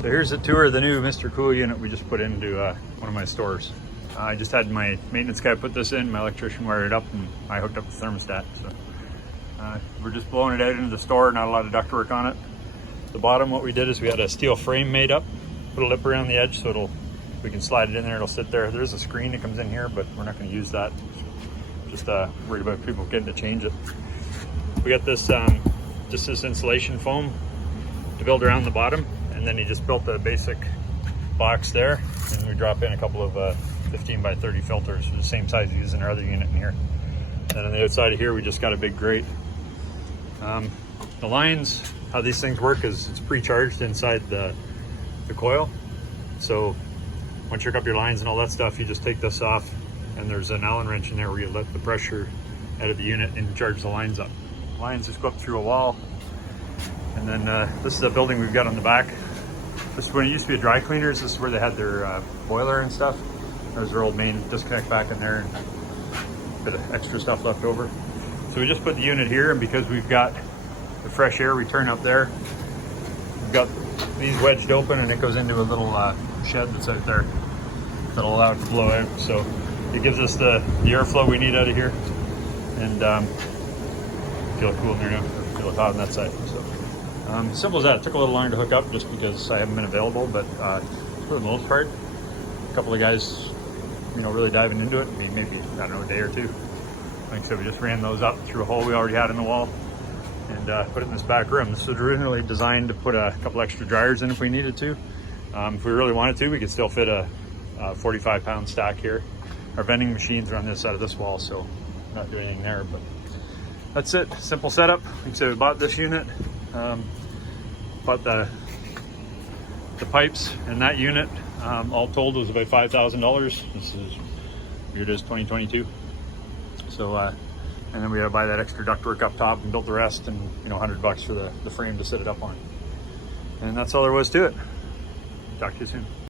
So here's a tour of the new Mr. Cool unit we just put into one of my stores. I just had my maintenance guy put this in, my electrician wired it up, and I hooked up the thermostat. So we're just blowing it out into the store, not a lot of ductwork on it. The bottom, what we did is we had a steel frame made up, put a lip around the edge so we can slide it in there, it'll sit there. There's a screen that comes in here, but we're not going to use that. Just worried about people getting to change it. We got this, just this insulation foam to build around the bottom, and then he just built a basic box there, and we drop in a couple of 15 by 30 filters, the same size we use in our other unit in here. And on the outside of here, we just got a big grate. The lines, how these things work is it's pre-charged inside the coil. So once you hook up your lines and all that stuff, you just take this off, and there's an Allen wrench in there where you let the pressure out of the unit and charge the lines up. Lines just go up through a wall. And then this is a building we've got on the back. This is when it used to be a dry cleaners. This is where they had their boiler and stuff. There's their old main disconnect back in there, and a bit of extra stuff left over. So we just put the unit here, and because we've got the fresh air return up there, we've got these wedged open, and it goes into a little shed that's out there that'll allow it to blow out. So it gives us the airflow we need out of here, and feel cool in there now. Feel hot on that side. So simple as that. It took a little longer to hook up just because I haven't been available, but for the most part, a couple of guys, really diving into it. Maybe I don't know, a day or two. Like I said, we just ran those up through a hole we already had in the wall and put it in this back room. This was originally designed to put a couple extra dryers in if we needed to. If we really wanted to, we could still fit a 45-pound stack here. Our vending machines are on this side of this wall, so not doing anything there, but that's it. Simple setup. Like I said, we bought this unit, bought the pipes and that unit. All told was about $5,000. This is, here it is, 2022. So, and then we had to buy that extra ductwork up top and built the rest, and $100 for the frame to sit it up on. And that's all there was to it. Talk to you soon.